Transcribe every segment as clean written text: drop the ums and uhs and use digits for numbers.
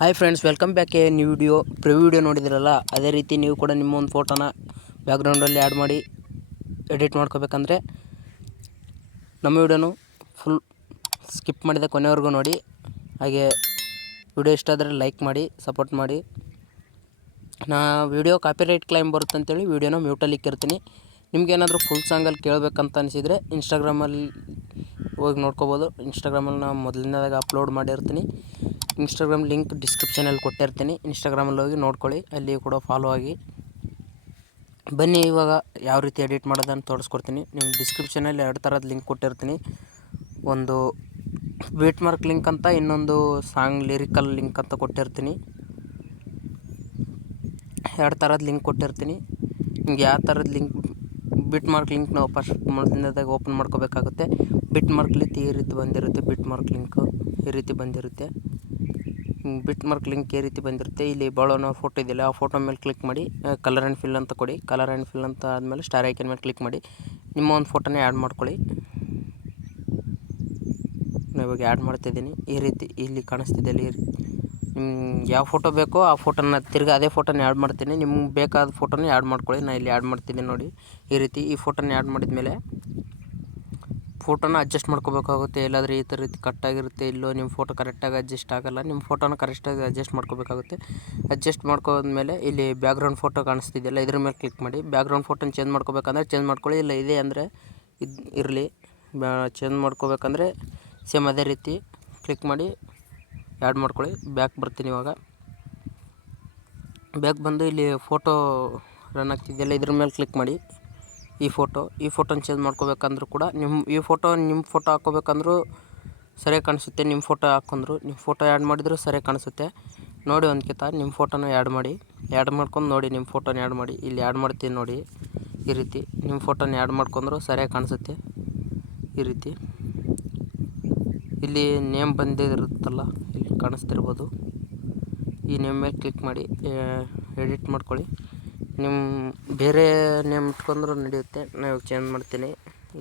Hi friends, welcome back. New video preview ನೋಡಿದಿರಲ್ಲ, ಅದೇ ರೀತಿ ನೀವು ಕೂಡ ನಿಮ್ಮ ಒಂದು ಫೋಟೋನ ಬ್ಯಾಕ್ಗ್ರೌಂಡಲ್ಲಿ ಆ್ಯಡ್ ಮಾಡಿ ಎಡಿಟ್ ಮಾಡ್ಕೋಬೇಕಂದ್ರೆ ನಮ್ಮ ವಿಡಿಯೋನು ಫುಲ್ ಸ್ಕಿಪ್ ಮಾಡಿದ ಕೊನೆವರೆಗೂ ನೋಡಿ. ಹಾಗೆ ವಿಡಿಯೋ ಇಷ್ಟ ಆದರೆ ಲೈಕ್ ಮಾಡಿ, ಸಪೋರ್ಟ್ ಮಾಡಿ. ನಾ ವಿಡಿಯೋ ಕಾಪಿರೈಟ್ ಕ್ಲೈಮ್ ಬರುತ್ತೆ ಅಂತೇಳಿ ವಿಡಿಯೋನ ಮ್ಯೂಟಲ್ಲಿ ಇಕ್ಕಿರ್ತೀನಿ. ನಿಮ್ಗೇನಾದರೂ ಫುಲ್ ಸಾಂಗಲ್ಲಿ ಕೇಳಬೇಕಂತ ಅನಿಸಿದರೆ ಇನ್ಸ್ಟಾಗ್ರಾಮಲ್ಲಿ ಹೋಗಿ ನೋಡ್ಕೋಬೋದು. ಇನ್ಸ್ಟಾಗ್ರಾಮಲ್ಲಿ ನಾನು ಮೊದಲಿನದಾಗ ಅಪ್ಲೋಡ್ ಮಾಡಿರ್ತೀನಿ. ಇನ್ಸ್ಟಾಗ್ರಾಮ್ ಲಿಂಕ್ ಡಿಸ್ಕ್ರಿಪ್ಷನಲ್ಲಿ ಕೊಟ್ಟಿರ್ತೀನಿ. ಇನ್ಸ್ಟಾಗ್ರಾಮಲ್ಲಿ ಹೋಗಿ ನೋಡ್ಕೊಳ್ಳಿ, ಅಲ್ಲಿ ಕೂಡ ಫಾಲೋ ಆಗಿ. ಬನ್ನಿ, ಇವಾಗ ಯಾವ ರೀತಿ ಎಡಿಟ್ ಮಾಡೋದನ್ನು ತೋರಿಸ್ಕೊಡ್ತೀನಿ. ನಿಮ್ಮ ಡಿಸ್ಕ್ರಿಪ್ಷನಲ್ಲಿ 2 ಥರದ ಲಿಂಕ್ ಕೊಟ್ಟಿರ್ತೀನಿ. ಒಂದು ಬೀಟ್ ಮಾರ್ಕ್ ಲಿಂಕ್ ಅಂತ, ಇನ್ನೊಂದು ಸಾಂಗ್ ಲಿರಿಕಲ್ ಲಿಂಕ್ ಅಂತ ಕೊಟ್ಟಿರ್ತೀನಿ. 2 ಥರದ ಲಿಂಕ್ ಕೊಟ್ಟಿರ್ತೀನಿ. ನಿಮ್ಗೆ ಯಾವ ಥರದ ಲಿಂಕ್ ಬಿಟ್ ಮಾರ್ಕ್ ಲಿಂಕ್ ನಾವು ಫಸ್ಟ್ ಮೊದಲನೇದಾಗಿ ಓಪನ್ ಮಾಡ್ಕೋಬೇಕಾಗುತ್ತೆ. ಬಿಟ್ ಮಾರ್ಕ್ ಲಿಂಕ್ ಈ ರೀತಿ ಬಂದಿರುತ್ತೆ. ಬಿಟ್ ಮಾರ್ಕ್ ಲಿಂಕ್ ಈ ರೀತಿ ಬಂದಿರುತ್ತೆ. ಬಿಟ್ ಮಾರ್ಕ್ ಲಿಂಕ್ ಈ ರೀತಿ ಬಂದಿರುತ್ತೆ. ಇಲ್ಲಿ ಬಾಳೋನ ಫೋಟೋ ಇದೆಯಲ್ಲ, ಆ ಫೋಟೋ ಮೇಲೆ ಕ್ಲಿಕ್ ಮಾಡಿ ಕಲರ್ ಆ್ಯಂಡ್ ಫಿಲ್ ಅಂತ ಕೊಡಿ. ಕಲರ್ ಆ್ಯಂಡ್ ಫಿಲ್ ಅಂತ ಆದಮೇಲೆ ಸ್ಟಾರ್ ಐಕನ್ ಮೇಲೆ ಕ್ಲಿಕ್ ಮಾಡಿ ನಿಮ್ಮ ಒಂದು ಫೋಟೋನೇ ಆ್ಯಡ್ ಮಾಡ್ಕೊಳ್ಳಿ. ನಾನು ಇವಾಗ ಆ್ಯಡ್ ಮಾಡ್ತಿದ್ದೀನಿ. ಈ ರೀತಿ ಇಲ್ಲಿ ಕಾಣಿಸ್ತಿದೆ. ಇಲ್ಲಿ ಯಾವ ಫೋಟೋ ಬೇಕೋ ಆ ಫೋಟೋನ ತಿರ್ಗಿ ಅದೇ ಫೋಟೋನ ಆ್ಯಡ್ ಮಾಡ್ತೀನಿ. ನಿಮ್ಗೆ ಬೇಕಾದ ಫೋಟೋನೇ ಆ್ಯಡ್ ಮಾಡ್ಕೊಳ್ಳಿ. ನಾನು ಇಲ್ಲಿ ಆ್ಯಡ್ ಮಾಡ್ತಿದ್ದೀನಿ ನೋಡಿ. ಈ ರೀತಿ ಈ ಫೋಟೋನ ಆ್ಯಡ್ ಮಾಡಿದ್ಮೇಲೆ ಫೋಟೋನ ಅಡ್ಜಸ್ಟ್ ಮಾಡ್ಕೋಬೇಕಾಗುತ್ತೆ. ಎಲ್ಲಾದರೂ ಈ ಥರ ರೀತಿ ಕಟ್ಟಾಗಿರುತ್ತೆ, ಇಲ್ಲೋ ನಿಮ್ಮ ಫೋಟೋ ಕರೆಕ್ಟಾಗಿ ಅಡ್ಜಸ್ಟ್ ಆಗೋಲ್ಲ. ನಿಮ್ಮ ಫೋಟೋನ ಕರೆಕ್ಟಾಗಿ ಅಡ್ಜಸ್ಟ್ ಮಾಡ್ಕೋಬೇಕಾಗುತ್ತೆ. ಅಡ್ಜಸ್ಟ್ ಮಾಡ್ಕೊಂಡ್ಮೇಲೆ ಇಲ್ಲಿ ಬ್ಯಾಕ್ಗ್ರೌಂಡ್ ಫೋಟೋ ಕಾಣಿಸ್ತಿದೆಯಲ್ಲ, ಇದ್ರ ಮೇಲೆ ಕ್ಲಿಕ್ ಮಾಡಿ. ಬ್ಯಾಕ್ಗ್ರೌಂಡ್ ಫೋಟೋನ ಚೇಂಜ್ ಮಾಡ್ಕೋಬೇಕಂದ್ರೆ ಚೇಂಜ್ ಮಾಡ್ಕೊಳ್ಳಿ. ಇಲ್ಲ ಇದೆ ಅಂದರೆ ಇರಲಿ. ಚೇಂಜ್ ಮಾಡ್ಕೋಬೇಕಂದ್ರೆ ಸೇಮ್ ಅದೇ ರೀತಿ ಕ್ಲಿಕ್ ಮಾಡಿ ಆ್ಯಡ್ ಮಾಡ್ಕೊಳ್ಳಿ. ಬ್ಯಾಕ್ ಬರ್ತೀನಿ. ಇವಾಗ ಬ್ಯಾಕ್ ಬಂದು ಇಲ್ಲಿ ಫೋಟೋ ರನ್ ಆಗ್ತಿದೆಯಲ್ಲ, ಇದ್ರ ಮೇಲೆ ಕ್ಲಿಕ್ ಮಾಡಿ. ಈ ಫೋಟೋನ ಚೇಂಜ್ ಮಾಡ್ಕೋಬೇಕಂದ್ರೂ ಕೂಡ ನಿಮ್ಮ ಫೋಟೋ ಹಾಕ್ಕೋಬೇಕಂದ್ರೂ ಸರಿಯಾಗಿ ಕಾಣಿಸುತ್ತೆ. ನಿಮ್ಮ ಫೋಟೋ ಹಾಕೊಂಡ್ರು, ನಿಮ್ಮ ಫೋಟೋ ಆ್ಯಡ್ ಮಾಡಿದ್ರು ಸರಿಯಾಗಿ ಕಾಣಿಸುತ್ತೆ. ನೋಡಿ, ಒಂದ್ಕಿತ ನಿಮ್ಮ ಫೋಟೋನ ಆ್ಯಡ್ ಮಾಡಿ. ಆ್ಯಡ್ ಮಾಡ್ಕೊಂಡು ನೋಡಿ, ನಿಮ್ಮ ಫೋಟೋನ ಆ್ಯಡ್ ಮಾಡಿ. ಇಲ್ಲಿ ಆ್ಯಡ್ ಮಾಡ್ತೀನಿ ನೋಡಿ. ಈ ರೀತಿ ನಿಮ್ಮ ಫೋಟೋನ ಆ್ಯಡ್ ಮಾಡ್ಕೊಂಡ್ರು ಸರಿಯಾಗಿ ಕಾಣಿಸುತ್ತೆ. ಈ ರೀತಿ ಇಲ್ಲಿ ನೇಮ್ ಬಂದಿರುತ್ತಲ್ಲ, ಇಲ್ಲಿ ಕಾಣಿಸ್ತಿರ್ಬೋದು. ಈ ನೇಮ್ ಮೇಲೆ ಕ್ಲಿಕ್ ಮಾಡಿ ಎಡಿಟ್ ಮಾಡ್ಕೊಳ್ಳಿ. ನಿಮ್ಮ ಬೇರೆ ನೇಮ್ ಇಟ್ಕೊಂಡ್ರೂ ನಡೆಯುತ್ತೆ. ನಾವು ಚೇಂಜ್ ಮಾಡ್ತೀನಿ.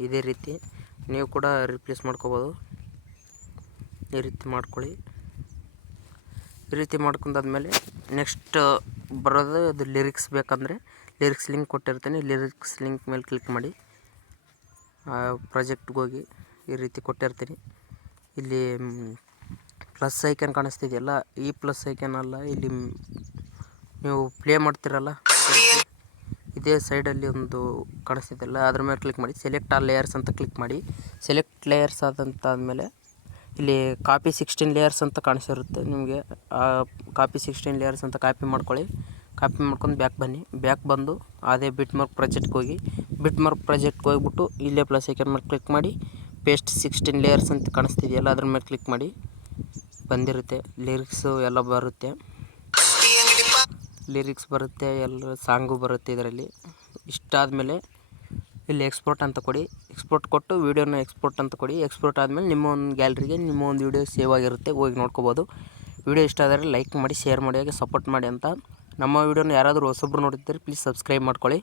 ಇದೇ ರೀತಿ ನೀವು ಕೂಡ ರಿಪ್ಲೇಸ್ ಮಾಡ್ಕೋಬೋದು. ಈ ರೀತಿ ಮಾಡ್ಕೊಳ್ಳಿ. ಈ ರೀತಿ ಮಾಡ್ಕೊಂಡಾದ್ಮೇಲೆ ನೆಕ್ಸ್ಟ್ ಬರೋದು ಅದು ಲಿರಿಕ್ಸ್ ಬೇಕಂದರೆ ಲಿರಿಕ್ಸ್ ಲಿಂಕ್ ಕೊಟ್ಟಿರ್ತೀನಿ. ಲಿರಿಕ್ಸ್ ಲಿಂಕ್ ಮೇಲೆ ಕ್ಲಿಕ್ ಮಾಡಿ ಪ್ರಾಜೆಕ್ಟ್ಗೆ ಹೋಗಿ ಈ ರೀತಿ ಕೊಟ್ಟಿರ್ತೀನಿ. ಇಲ್ಲಿ ಪ್ಲಸ್ ಐಕನ್ ಕಾಣಿಸ್ತಿದೆಯಲ್ಲ, ಈ ಪ್ಲಸ್ ಐಕನ್ ಅಲ್ಲ, ಇಲ್ಲಿ ನೀವು ಪ್ಲೇ ಮಾಡ್ತಿರಲ್ಲ ಇದೇ ಸೈಡಲ್ಲಿ ಒಂದು ಕಾಣಿಸ್ತಿದೆಯಲ್ಲ, ಅದ್ರ ಮೇಲೆ ಕ್ಲಿಕ್ ಮಾಡಿ. ಸೆಲೆಕ್ಟ್ ಆಲ್ ಲೇಯರ್ಸ್ ಅಂತ ಕ್ಲಿಕ್ ಮಾಡಿ. ಸೆಲೆಕ್ಟ್ ಲೇಯರ್ಸ್ ಆದಂತಾದಮೇಲೆ ಇಲ್ಲಿ ಕಾಪಿ 16 ಲೇಯರ್ಸ್ ಅಂತ ಕಾಣಿಸಿರುತ್ತೆ ನಿಮಗೆ. ಕಾಪಿ 16 ಲೇಯರ್ಸ್ ಅಂತ ಕಾಪಿ ಮಾಡ್ಕೊಳ್ಳಿ. ಕಾಪಿ ಮಾಡ್ಕೊಂಡು ಬ್ಯಾಕ್ ಬನ್ನಿ. ಬ್ಯಾಕ್ ಬಂದು ಅದೇ ಬಿಟ್ ಮಾರ್ಕ್ ಪ್ರಾಜೆಕ್ಟ್ಗೆ ಹೋಗಿ. ಬಿಟ್ ಮಾರ್ಕ್ ಪ್ರಾಜೆಕ್ಟ್ಗೆ ಹೋಗ್ಬಿಟ್ಟು ಇಲ್ಲೇ ಪ್ಲಸ್ ಐಕನ್ ಮೇಲೆ ಕ್ಲಿಕ್ ಮಾಡಿ ಪೇಸ್ಟ್ 16 ಲೇಯರ್ಸ್ ಅಂತ ಕಾಣಿಸ್ತಿದೆಯಲ್ಲ, ಅದ್ರ ಮೇಲೆ ಕ್ಲಿಕ್ ಮಾಡಿ. ಬಂದಿರುತ್ತೆ ಲಿರಿಕ್ಸು ಎಲ್ಲ ಬರುತ್ತೆ. ಲಿರಿಕ್ಸ್ ಬರುತ್ತೆ, ಎಲ್ಲ ಸಾಂಗು ಬರುತ್ತೆ ಇದರಲ್ಲಿ. ಇಷ್ಟಾದಮೇಲೆ ಇಲ್ಲಿ ಎಕ್ಸ್ಪೋರ್ಟ್ ಅಂತ ಕೊಡಿ. ಎಕ್ಸ್ಪೋರ್ಟ್ ಕೊಟ್ಟು ವೀಡಿಯೋನ ಎಕ್ಸ್ಪೋರ್ಟ್ ಅಂತ ಕೊಡಿ. ಎಕ್ಸ್ಪೋರ್ಟ್ ಆದಮೇಲೆ ನಿಮ್ಮ ಒಂದು ಗ್ಯಾಲರಿಗೆ ನಿಮ್ಮ ಒಂದು ವೀಡಿಯೋ ಸೇವ್ ಆಗಿರುತ್ತೆ, ಹೋಗಿ ನೋಡ್ಕೋಬೋದು. ವೀಡಿಯೋ ಇಷ್ಟ ಆದರೆ ಲೈಕ್ ಮಾಡಿ, ಶೇರ್ ಮಾಡಿ, ಹಾಗೆ ಸಪೋರ್ಟ್ ಮಾಡಿ ಅಂತ. ನಮ್ಮ ವೀಡಿಯೋನ ಯಾರಾದರೂ ಹೊಸೊಬ್ಬರು ನೋಡಿದ್ದರೆ ಪ್ಲೀಸ್ ಸಬ್ಸ್ಕ್ರೈಬ್ ಮಾಡ್ಕೊಳ್ಳಿ.